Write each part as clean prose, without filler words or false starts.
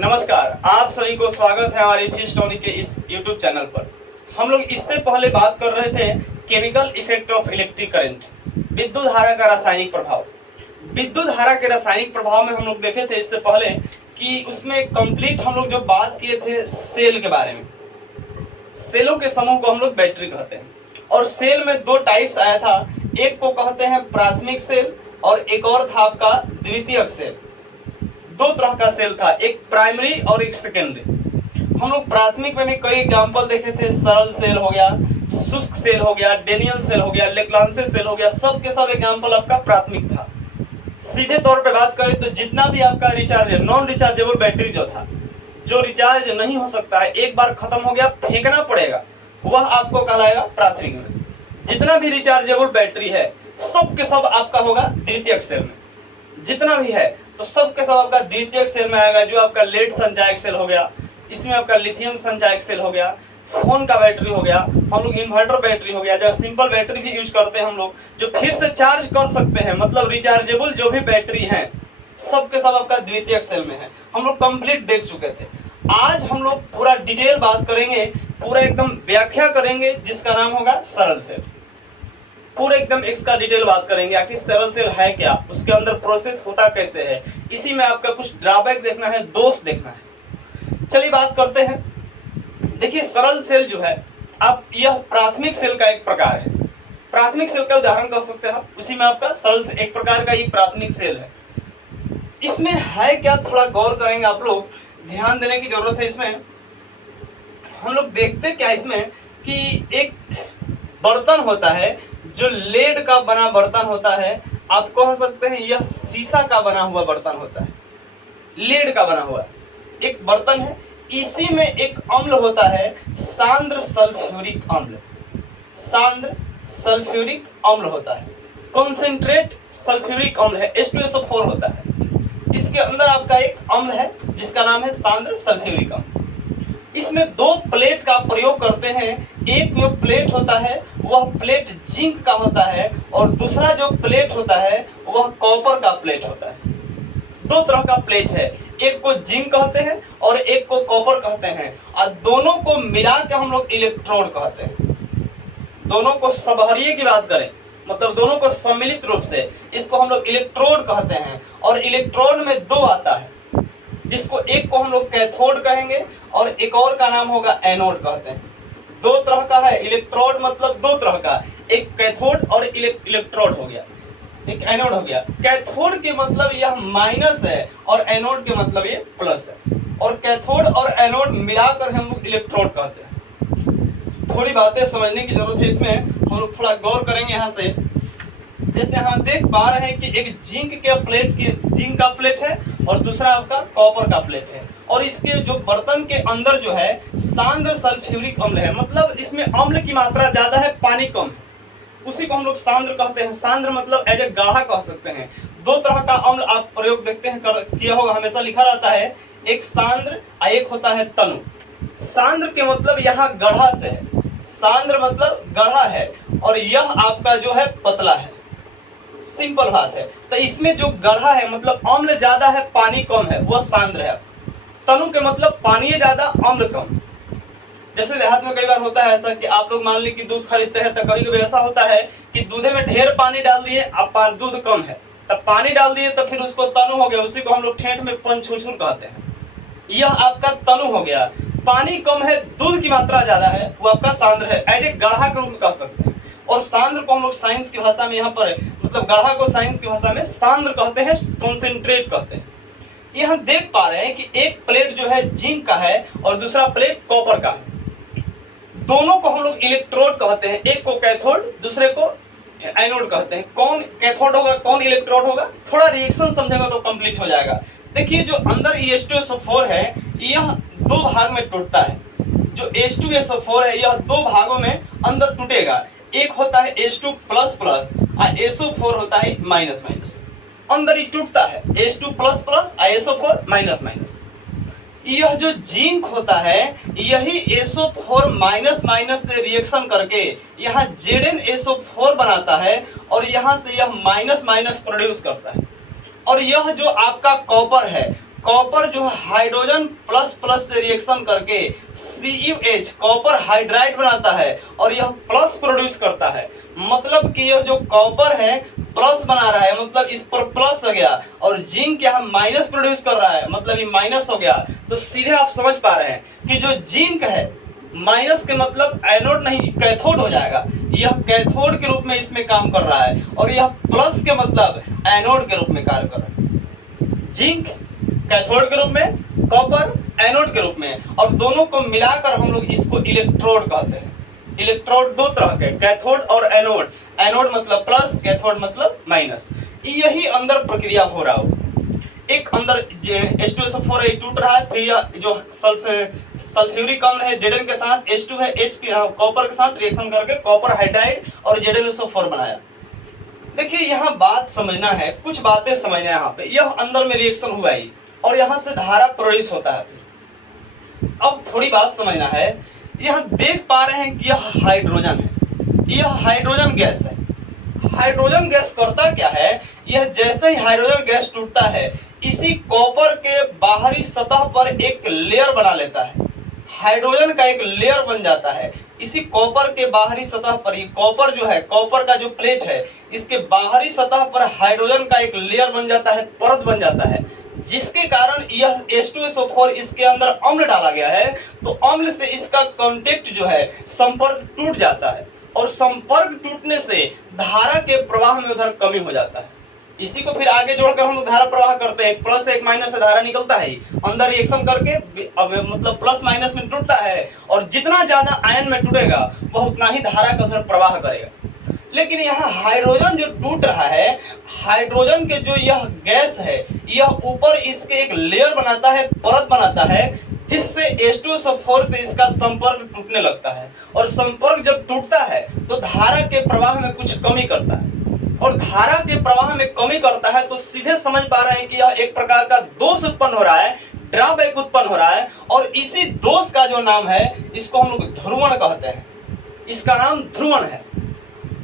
नमस्कार, आप सभी को स्वागत है हमारी फिशटोनी के इस YouTube चैनल पर। हम लोग इससे पहले बात कर रहे थे chemical effect of electric current, विद्युत धारा का रासायनिक प्रभाव। विद्युत धारा के रासायनिक प्रभाव में हम लोग देखे थे इससे पहले कि उसमें कंप्लीट हम लोग जो बात किए थे सेल के बारे में। सेलों के समूह को हम लोग बैटरी कहते हैं और सेल में दो टाइप्स आया था, एक को कहते हैं प्राथमिक सेल और एक और था आपका द्वितीयक सेल। दो तरह का सेल था, एक प्राइमरी और एक सेकेंडरी। हम लोग प्राथमिक में भी कई एग्जांपल देखे थे, सरल सेल हो गया, शुष्क सेल हो गया, डेनियल सेल हो गया, लेक्लांसे सेल हो गया, सब के सब एग्जांपल आपका प्राथमिक था। सीधे तौर पे बात करें तो जितना भी आपका रिचार्ज नॉन रिचार्जेबल बैटरी जो था, जो रिचार्ज नहीं हो सकता है, एक बार खत्म हो गया फेंकना पड़ेगा, वह आपको कहलाएगा प्राथमिक में। जितना भी रिचार्जेबल बैटरी है सब के सब आपका होगा द्वितीयक सेल में। जितना भी है तो सब के सब आपका द्वितीयक सेल में आएगा, जो आपका लेड संचायक सेल हो गया, इसमें आपका लिथियम संचायक सेल हो गया, फोन का बैटरी हो गया, हम लोग इन्वर्टर बैटरी हो गया, जो सिंपल बैटरी भी यूज करते हैं हम लोग, जो फिर से चार्ज कर सकते हैं, मतलब रिचार्जेबल जो भी बैटरी है सब के सब आपका द्वितीयक सेल में है। हम लोग कंप्लीट देख चुके थे। आज हम लोग पूरा डिटेल बात करेंगे, पूरा एकदम व्याख्या करेंगे, जिसका नाम होगा सरल सेल। पूरे एकदम इसका डिटेल बात करेंगे, आखिर सरल सेल है क्या, उसके अंदर प्रोसेस होता कैसे है, इसी में आपका कुछ ड्रॉबैक देखना है, दोष देखना है। चलिए बात करते हैं। देखिए सरल सेल जो है, आप यह प्राथमिक सेल का एक प्रकार है। प्राथमिक सेल का उदाहरण कर सकते हैं आप, उसी में आपका सरल सेल एक प्रकार का ये प्राथमिक सेल है। इसमें है क्या, थोड़ा गौर करेंगे आप लोग, ध्यान देने की जरूरत है। इसमें हम लोग देखते क्या इसमें कि एक बर्तन होता है, जो लेड का बना बर्तन होता है, आप कह सकते हैं यह शीशा का बना हुआ बर्तन होता है, लेड का बना हुआ एक बर्तन है। इसी में एक अम्ल होता है, सांद्र सल्फ्यूरिक अम्ल। सांद्र सल्फ्यूरिक अम्ल होता है, कॉन्सेंट्रेट सल्फ्यूरिक अम्ल है, H2SO4 होता है। इसके अंदर आपका एक अम्ल है जिसका नाम है सांद्र सल्फ्यूरिक अम्ल। इसमें दो प्लेट का प्रयोग करते हैं। एक जो प्लेट होता है वह प्लेट जिंक का होता है और दूसरा जो प्लेट होता है वह कॉपर का प्लेट होता है। दो तरह का प्लेट है, एक को जिंक कहते हैं और एक को कॉपर कहते हैं, और दोनों को मिला के हम लोग इलेक्ट्रोड कहते हैं। दोनों को सबहरिये की बात करें, मतलब दोनों को सम्मिलित रूप से, इसको हम लोग इलेक्ट्रोड कहते हैं। और इलेक्ट्रोड में दो आता है, जिसको एक को हम लोग कैथोड कहेंगे और एक और का नाम होगा एनोड कहते हैं। दो तरह का है इलेक्ट्रोड, मतलब दो तरह का, एक कैथोड और इलेक्ट्रोड हो गया, एक एनोड हो गया। कैथोड के मतलब यह माइनस है और एनोड के मतलब ये प्लस है, और कैथोड और एनोड मिलाकर हम लोग इलेक्ट्रोड कहते हैं। थोड़ी बातें समझने की जरूरत है, इसमें हम लोग थोड़ा गौर करेंगे। यहाँ से जैसे हम देख पा रहे हैं कि एक जिंक का प्लेट है और दूसरा आपका कॉपर का प्लेट है, और इसके जो बर्तन के अंदर जो है सांद्र सल्फ्यूरिक अम्ल है, मतलब इसमें अम्ल की मात्रा ज्यादा है, पानी कम है, उसी को हम लोग सांद्र कहते हैं। सांद्र मतलब एज ए गाढ़ा कह सकते हैं। दो तरह का अम्ल आप प्रयोग देखते हैं, किया होगा, हमेशा लिखा रहता है, एक सांद्र और एक होता है तनु। सांद्र के मतलब यहाँ गढ़ा से है, सांद्र मतलब गढ़ा है, और यह आपका जो है पतला है, सिंपल बात है। तो इसमें जो गढ़ा है मतलब अम्ल ज्यादा है, पानी कम है, वह सांद्र है। तनु के मतलब पानी ज्यादा, अम्ल कम। जैसे देहात में कई बार होता है ऐसा कि आप लोग मान ली कि दूध खरीदते हैं, तो कभी कभी ऐसा होता है कि दूधे में ढेर पानी डाल दिए, अब दूध कम है, तब पानी डाल दिए, तो फिर उसको तनु हो गया, उसी को हम लोग ठेठ में पंचछुछुर कहते हैं। यह आपका तनु हो गया। पानी कम है, दूध की मात्रा ज्यादा है, वो आपका सांद्र है, एज ए गाढ़ा के रूप में कह सकते हैं। और सांद्र को हम लोग साइंस की भाषा में यहाँ पर, मतलब गाढ़ा को साइंस की भाषा में सांद्र कहते हैं, कॉन्सेंट्रेट कहते हैं। ये हम देख पा रहे हैं कि एक प्लेट जो है जिंक का है और दूसरा प्लेट कॉपर का है। दोनों को हम लोग इलेक्ट्रोड कहते हैं, एक को कैथोड दूसरे को एनोड कहते हैं। कौन कैथोड होगा, कौन इलेक्ट्रोड होगा, थोड़ा रिएक्शन समझेगा तो कंप्लीट हो जाएगा। देखिए जो अंदर H2SO4 है, यह दो भाग में टूटता है। जो H2SO4 है यह दो भागों में अंदर टूटेगा, एक होता है H2 प्लस प्लस और SO4 होता है माइनस माइनस। अंदर ही टूटता है H2 प्लस प्लस और SO4 माइनस माइनस। यह जो जिंक होता है यही SO4 माइनस माइनस से रिएक्शन करके यहाँ ZnSO4 बनाता है, और यहाँ से यह माइनस माइनस प्रोड्यूस करता है। और यह जो आपका कॉपर है, कॉपर जो हाइड्रोजन प्लस प्लस से रिएक्शन करके CuH कॉपर हाइड्राइड बनाता है और यह प्लस प्रोड्यूस करता है। मतलब कि यह जो कॉपर है प्लस बना रहा है, मतलब इस पर प्लस हो गया, और जिंक यहाँ माइनस प्रोड्यूस कर रहा है, मतलब ये माइनस हो गया। तो सीधे आप समझ पा रहे हैं कि जो जिंक है माइनस के मतलब एनोड नहीं कैथोड हो जाएगा, यह कैथोड के रूप में इसमें काम कर रहा है, और यह प्लस के मतलब एनोड के रूप में कार्य कर रहा है। जिंक कैथोड के रूप में, कॉपर एनोड के रूप में, और दोनों को मिलाकर हम लोग इसको इलेक्ट्रोड कहते हैं। इलेक्ट्रोड दो तरह के, कैथोड और एनोड। एनोड मतलब प्लस, कैथोड मतलब माइनस। यही अंदर प्रक्रिया हो रहा हो। एक अंदर H2SO4 टूट रहा है, फिर जो सल्फ्यूरिक अम्ल है Zn के साथ, H2 है H कॉपर के साथ रिएक्शन करके कॉपर हाइड्राइड और ZnSO4 बनाया। देखिए यहाँ बात समझना है, कुछ बातें समझना है। यहाँ पे यह अंदर में रिएक्शन हुआ ही, और यहाँ से धारा प्रोड्यूस होता है। अब थोड़ी बात समझना है, यहाँ देख पा रहे हैं कि यह हाइड्रोजन है, यह हाइड्रोजन गैस है। हाइड्रोजन गैस करता क्या है, यह जैसे ही हाइड्रोजन गैस टूटता है इसी कॉपर के बाहरी सतह पर एक लेयर बना लेता है। हाइड्रोजन का एक लेयर बन जाता है इसी कॉपर के बाहरी सतह पर। ये कॉपर जो है, कॉपर का जो प्लेट है, इसके बाहरी सतह पर हाइड्रोजन का एक लेयर बन जाता है, परत बन जाता है, जिसके कारण यह H2SO4 इसके अंदर अम्ल डाला गया है। तो अम्ल से इसका कांटेक्ट जो है, संपर्क टूट जाता है, और संपर्क टूटने से धारा के प्रवाह में उधर कमी हो जाता है। इसी को फिर आगे जोड़कर हम लोग धारा प्रवाह करते हैं। प्लस एक माइनस से धारा निकलता है, अंदर रिएक्शन करके मतलब प्लस माइनस में टूटता है, और जितना ज्यादा आयन में टूटेगा वह उतना ही धारा का उधर प्रवाह करेगा। लेकिन यहाँ हाइड्रोजन जो टूट रहा है, हाइड्रोजन के जो यह गैस है, यह ऊपर इसके एक लेयर बनाता है, परत बनाता है, जिससे H2SO4 से इसका संपर्क टूटने लगता है। और संपर्क जब टूटता है तो धारा के प्रवाह में कुछ कमी करता है, और धारा के प्रवाह में कमी करता है। तो सीधे समझ पा रहे हैं कि यह एक प्रकार का दोष उत्पन्न हो रहा है, ड्रॉबैक उत्पन्न हो रहा है, और इसी दोष का जो नाम है, इसको हम लोग ध्रुवण कहते हैं। इसका नाम ध्रुवण है,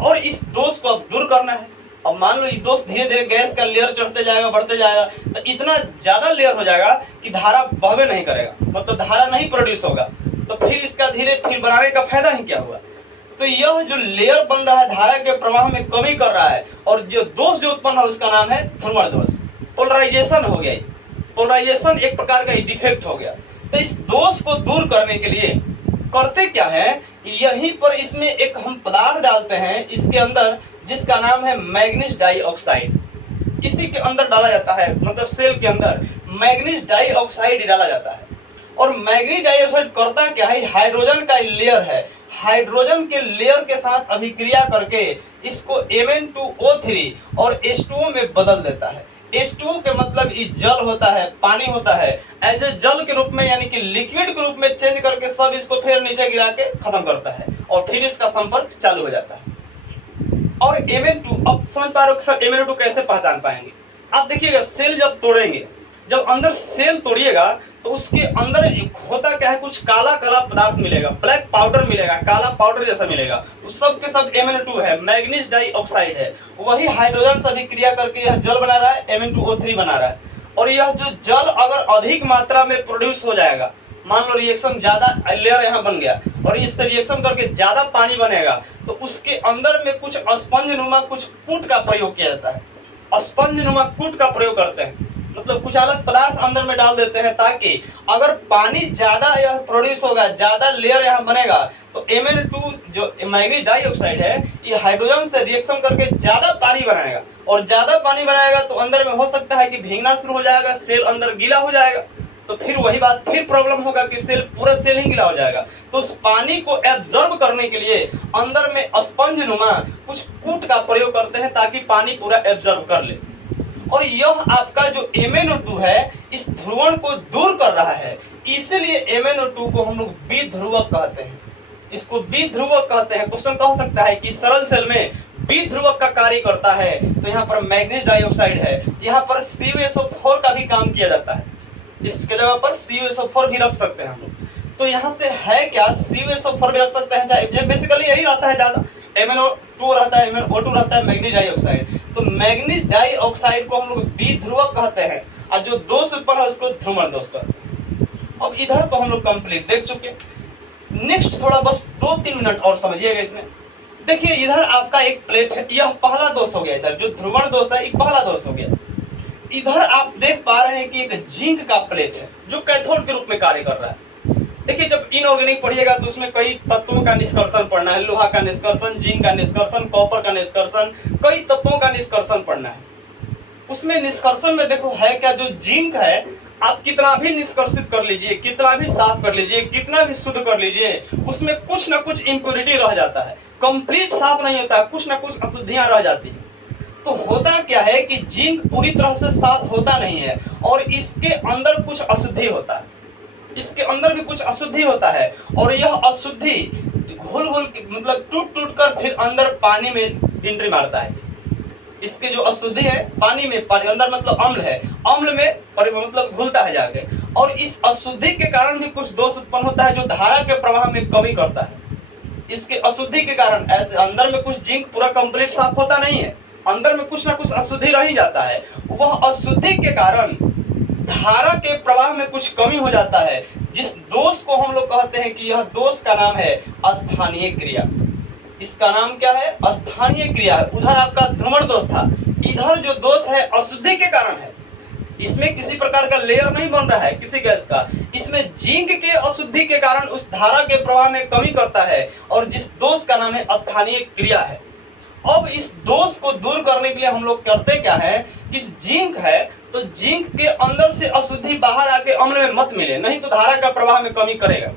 और इस दोष को अब दूर करना है। अब मान लो ये दोष धीरे धीरे गैस का लेयर चढ़ते जाएगा, बढ़ते जाएगा, तो इतना ज्यादा लेयर हो जाएगा कि धारा बहवे नहीं करेगा, मतलब धारा नहीं प्रोड्यूस होगा। तो फिर इसका धीरे फिर बनाने का फायदा ही क्या हुआ। तो यह जो लेयर बन रहा है धारा के प्रवाह में कमी कर रहा है, और जो दोष जो उत्पन्न है उसका नाम है ध्रुवण दोष। पोलराइजेशन हो गया, पोलराइजेशन एक प्रकार का डिफेक्ट हो गया। तो इस दोष को दूर करने के लिए करते क्या है, यहीं पर इसमें एक हम पदार्थ डालते हैं इसके अंदर, जिसका नाम है मैग्नीज डाइऑक्साइड। इसी के अंदर डाला जाता है, मतलब सेल के अंदर मैग्नीज डाइऑक्साइड डाला जाता है। और मैग्नीज डाइऑक्साइड करता क्या है, हाइड्रोजन का लेयर है, हाइड्रोजन के लेयर के साथ अभिक्रिया करके इसको Mn2O3 और H2O में बदल देता है। H2O के मतलब ये जल होता है, पानी होता है, एज ए जल के रूप में, यानी कि लिक्विड के रूप में चेंज करके सब इसको फिर नीचे गिरा के खत्म करता है, और फिर इसका संपर्क चालू हो जाता है। और Mn2, अब समझ पा रहे हो सर Mn2 कैसे पहचान पाएंगे। आप देखिएगा, सेल जब तोड़ेंगे, जब अंदर सेल तोड़िएगा तो उसके अंदर होता क्या है, कुछ काला काला पदार्थ मिलेगा, ब्लैक पाउडर मिलेगा, काला पाउडर जैसा मिलेगा। उस सब के सब Mn2 है, मैग्नीज डाइऑक्साइड है। वही हाइड्रोजन से अभिक्रिया करके यह जल बना रहा है, Mn2O3 बना रहा है। और यह जो जल अगर अधिक मात्रा में प्रोड्यूस हो जाएगा, मान लो रिएक्शन ज्यादा लेयर यहाँ बन गया, और इससे रिएक्शन करके ज्यादा पानी बनेगा, तो उसके अंदर में कुछ स्पंज नुमा कुछ कूट का प्रयोग किया जाता है। स्पंज नुमा कूट का प्रयोग करते हैं, मतलब कुछ अलग पदार्थ अंदर में डाल देते हैं, ताकि अगर पानी ज्यादा यह प्रोड्यूस होगा, ज्यादा लेयर यहाँ बनेगा, तो Mn2 जो मैग्नीज डाइऑक्साइड है, ये हाइड्रोजन से रिएक्शन करके ज्यादा पानी बनाएगा, और ज्यादा पानी बनाएगा तो अंदर में हो सकता है कि भीगना शुरू हो जाएगा, सेल अंदर गीला हो जाएगा। तो फिर वही बात, फिर प्रॉब्लम होगा कि सेल पूरा सेल ही गीला हो जाएगा। तो उस पानी को एब्जॉर्ब करने के लिए अंदर में स्पंज नुमा कुछ कूट का प्रयोग करते हैं, ताकि पानी पूरा एब्जॉर्ब कर ले। और यह आपका जो Mn2 है, इस ध्रुवण को दूर कर रहा है, इसीलिए Mn2 को हम लोग द्विध्रुवक कहते हैं। इसको द्विध्रुवक कहते हैं। क्वेश्चन कह सकता है कि सरल सेल में द्विध्रुवक का कार्य करता है, तो यहाँ पर मैग्नीज डाइऑक्साइड है, यहाँ पर CuSO4 का भी काम किया जाता है, इसके जगह पर CuSO4 भी रख सकते हैं हम लोग। तो यहाँ से है क्या, CuSO4 भी रख सकते हैं, चाहे बेसिकली यही रहता है ज्यादा, MnO2 रहता है, MnO2 रहता है, मैग्नीज डाइऑक्साइड। तो मैग्नीज डाइऑक्साइड को हम लोग द्विध्रुवक कहते हैं। और जो दोष उत्पन्न है उसको ध्रुवण दोष कहते हैं। अब इधर तो हम लोग कंप्लीट देख चुके। नेक्स्ट थोड़ा बस 2-3 मिनट और समझिएगा इसमें। देखिए इधर आपका एक प्लेट है, यह पहला दोष हो गया। इधर जो ध्रुवण दोष है ये पहला दोष हो गया। इधर आप देख पा रहे हैं कि एक जिंक का प्लेट है जो कैथोड के रूप में कार्य कर रहा है। देखिए जब इनऑर्गेनिक पढ़िएगा तो उसमें कई तत्वों का निष्कर्षण पढ़ना है, लोहा का निष्कर्षण, जिंक का निष्कर्षण, कॉपर का निष्कर्षण, कई तत्वों का निष्कर्षण पढ़ना है। उसमें निष्कर्षण में देखो है क्या, जो जिंक है आप कितना भी निष्कर्षित कर लीजिए, कितना भी साफ कर लीजिए, कितना भी शुद्ध कर लीजिए, उसमें कुछ ना कुछ इम्प्योरिटी रह जाता है, कंप्लीट साफ नहीं होता, कुछ ना कुछ अशुद्धियां रह जाती है। तो होता क्या है कि जिंक पूरी तरह से साफ होता नहीं है और इसके अंदर कुछ अशुद्धि होता है, इसके अंदर भी कुछ अशुद्धि होता है और यह अशुद्धि घुल घुल मतलब टूट टूट कर फिर अंदर पानी में एंट्री मारता है। इसके जो अशुद्धि है पानी में, पानी अंदर मतलब अम्ल है, अम्ल में मतलब घुलता है जाके, और इस अशुद्धि के कारण भी कुछ दोष उत्पन्न होता है जो धारा के प्रवाह में कमी करता है। इसके अशुद्धि के कारण ऐसे अंदर में कुछ जिंक पूरा कंप्लीट साफ होता नहीं है, अंदर में कुछ ना कुछ अशुद्धि रह ही जाता है। वह अशुद्धि के कारण धारा के प्रवाह में कुछ कमी हो जाता है, जिस दोष को हम लोग कहते हैं कि यह दोष का नाम है अस्थानीय क्रिया। इसका नाम क्या है? अस्थानीय क्रिया है। उधर आपका ध्रुवण दोष था, इधर जो दोष है अशुद्धि के कारण है। इसमें किसी प्रकार का लेयर नहीं बन रहा है किसी गैस का, इसमें जिंक के अशुद्धि के कारण उस धारा के प्रवाह में कमी करता है और जिस दोष का नाम है अस्थानीय क्रिया है। अब इस दोष को दूर करने के लिए हम लोग करते क्या है, इस जिंक है तो जिंक के अंदर से अशुद्धि बाहर आके अम्ल में मत मिले, नहीं तो धारा का प्रवाह में कमी करेगा।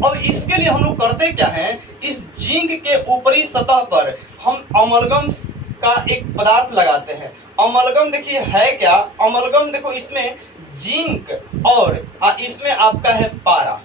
अब इसके लिए हम लोग करते क्या है, इस जिंक के ऊपरी सतह पर हम अमलगम का एक पदार्थ लगाते हैं। अमलगम देखिए है क्या, अमलगम देखो इसमें जिंक और इसमें आपका है पारा,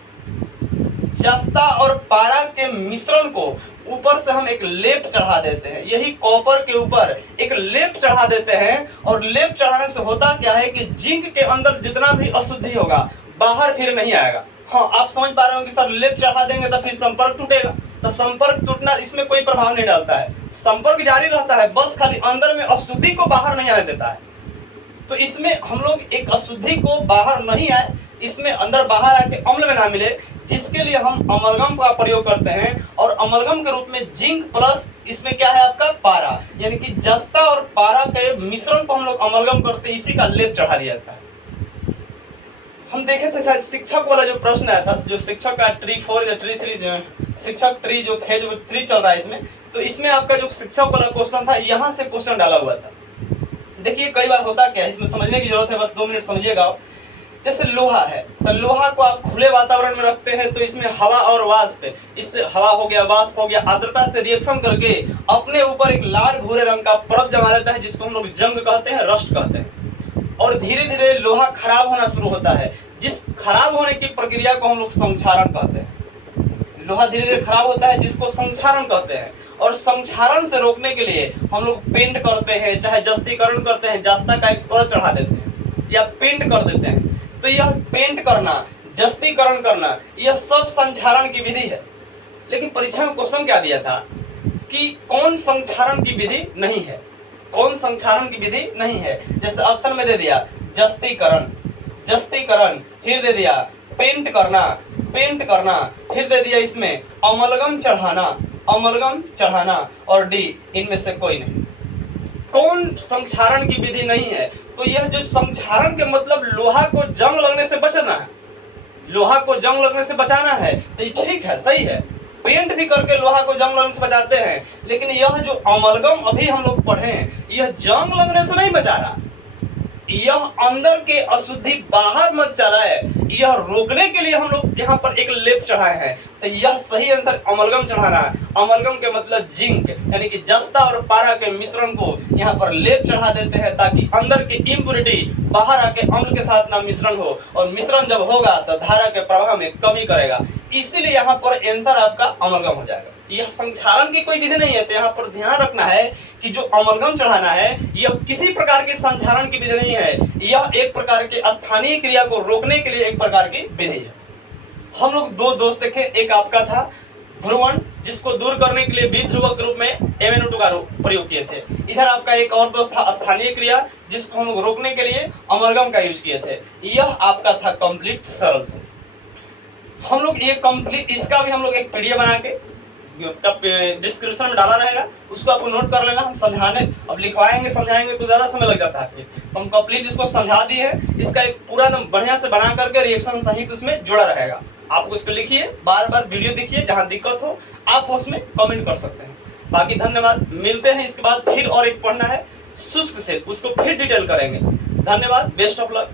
जस्ता और पारा के मिश्रण को ऊपर से हम एक लेप चढ़ा देते हैं। यही कॉपर के ऊपर एक लेप चढ़ा देते हैं और लेप चढ़ाने से होता क्या है कि जिंक के अंदर जितना भी अशुद्धि होगा बाहर फिर नहीं आएगा। हाँ आप समझ पा रहे हो कि सर लेप चढ़ा देंगे तो फिर संपर्क टूटेगा, तो संपर्क टूटना इसमें कोई प्रभाव नहीं डालता है, संपर्क जारी रहता है, बस खाली अंदर में अशुद्धि को बाहर नहीं आने देता है। तो इसमें हम लोग एक अशुद्धि को बाहर नहीं आए, इसमें अंदर बाहर आके अम्ल में ना मिले, जिसके लिए हम अमलगम का प्रयोग करते हैं। और अमलगम के रूप में जिंक प्लस इसमें क्या है आपका पारा, यानी कि जस्ता और पारा के मिश्रण को हम लोग अमलगम करते हैं, इसी का लेप चढ़ा दिया जाता है। हम देखे थे शायद शिक्षक वाला जो प्रश्न आया था, जो शिक्षक का ट्री 4 या ट्री 3 शिक्षक ट्री जो फेज 3 चल रहा है इसमें, तो इसमें आपका जो शिक्षक वाला क्वेश्चन था यहाँ से क्वेश्चन डाला हुआ था। देखिए कई बार होता क्या है, इसमें समझने की जरूरत है, बस 2 मिनट समझिएगा आप। जैसे लोहा है तो लोहा को आप खुले वातावरण में रखते हैं तो इसमें हवा और वाष्प, इससे हवा हो गया वाष्प हो गया, आर्द्रता से रिएक्शन करके अपने ऊपर एक लाल भूरे रंग का परत जमा लेता है, जिसको हम लोग जंग कहते हैं, रस्ट कहते हैं। और धीरे धीरे लोहा खराब होना शुरू होता है, जिस खराब होने की प्रक्रिया को हम लोग संक्षारण कहते हैं। लोहा धीरे धीरे खराब होता है जिसको संक्षारण कहते हैं। और संक्षारण से रोकने के लिए हम लोग पेंट करते हैं, चाहे जस्तीकरण करते हैं, जस्ता का एक परत चढ़ा देते हैं या पेंट कर देते हैं। तो यह पेंट करना, जस्तीकरण करना, यह सब संक्षारण की विधि है। लेकिन परीक्षा में क्वेश्चन क्या दिया था कि कौन संक्षारण की विधि नहीं है, कौन संक्षारण की विधि नहीं है। जैसे ऑप्शन में दे दिया जस्तीकरण, जस्तीकरण, फिर दे दिया पेंट करना, पेंट करना, फिर दे दिया इसमें अमलगम चढ़ाना, अमलगम चढ़ाना, और डी इनमें से कोई नहीं। कौन संक्षारण की विधि नहीं है? तो यह जो संक्षारण के मतलब लोहा को जंग लगने से बचना है, लोहा को जंग लगने से बचाना है, तो ये ठीक है, सही है, पेंट भी करके लोहा को जंग लगने से बचाते हैं। लेकिन यह जो अमलगम अभी हम लोग पढ़े, यह जंग लगने से नहीं बचा रहा, यह अंदर के अशुद्धि बाहर मत चलाए, यह रोकने के लिए हम लोग यहाँ पर एक लेप चढ़ाए हैं। तो यह सही आंसर अमलगम चढ़ाना है। अमलगम के मतलब जिंक यानी कि जस्ता और पारा के मिश्रण को यहाँ पर लेप चढ़ा देते हैं, ताकि अंदर की इम्प्योरिटी बाहर आके अम्ल के साथ ना मिश्रण हो, और मिश्रण जब होगा तो धारा के प्रवाह में कमी करेगा। इसीलिए यहाँ पर आंसर आपका अमलगम हो जाएगा। यह संक्षारण की कोई विधि नहीं है, तो यहाँ पर ध्यान रखना है कि जो अमलगम चढ़ाना है यह किसी प्रकार के संक्षारण की विधि नहीं है, यह एक प्रकार के स्थानीय क्रिया को रोकने के लिए एक प्रकार की विधि है। हम लोग 2 दोष देखे, एक आपका था ध्रुवण जिसको दूर करने के लिए द्विध्रुवक रूप में MnO2 का प्रयोग किए थे। इधर आपका एक और दोस्त था स्थानीय क्रिया, जिसको हम लोग रोकने के लिए अमरगम का यूज किए थे। यह आपका था कंप्लीट सरल से। हम लोग ये कंप्लीट, इसका भी हम लोग एक पीडीएफ बना के डिस्क्रिप्शन में डाला रहेगा, उसको आपको नोट कर लेना। हम समझाने अब लिखवाएंगे समझाएंगे तो ज़्यादा समय लग जाता है आपके, तो हम कंप्लीट इसको समझा दिए है। इसका एक पूरा एकदम बढ़िया से बना करके रिएक्शन सहित उसमें जुड़ा रहेगा। आप उसको लिखिए, बार बार वीडियो देखिए, जहाँ दिक्कत हो आप उसमें कमेंट कर सकते हैं। बाकी धन्यवाद, मिलते हैं। इसके बाद फिर और एक पढ़ना है शुष्क सेल, उसको फिर डिटेल करेंगे। धन्यवाद, बेस्ट ऑफ लक।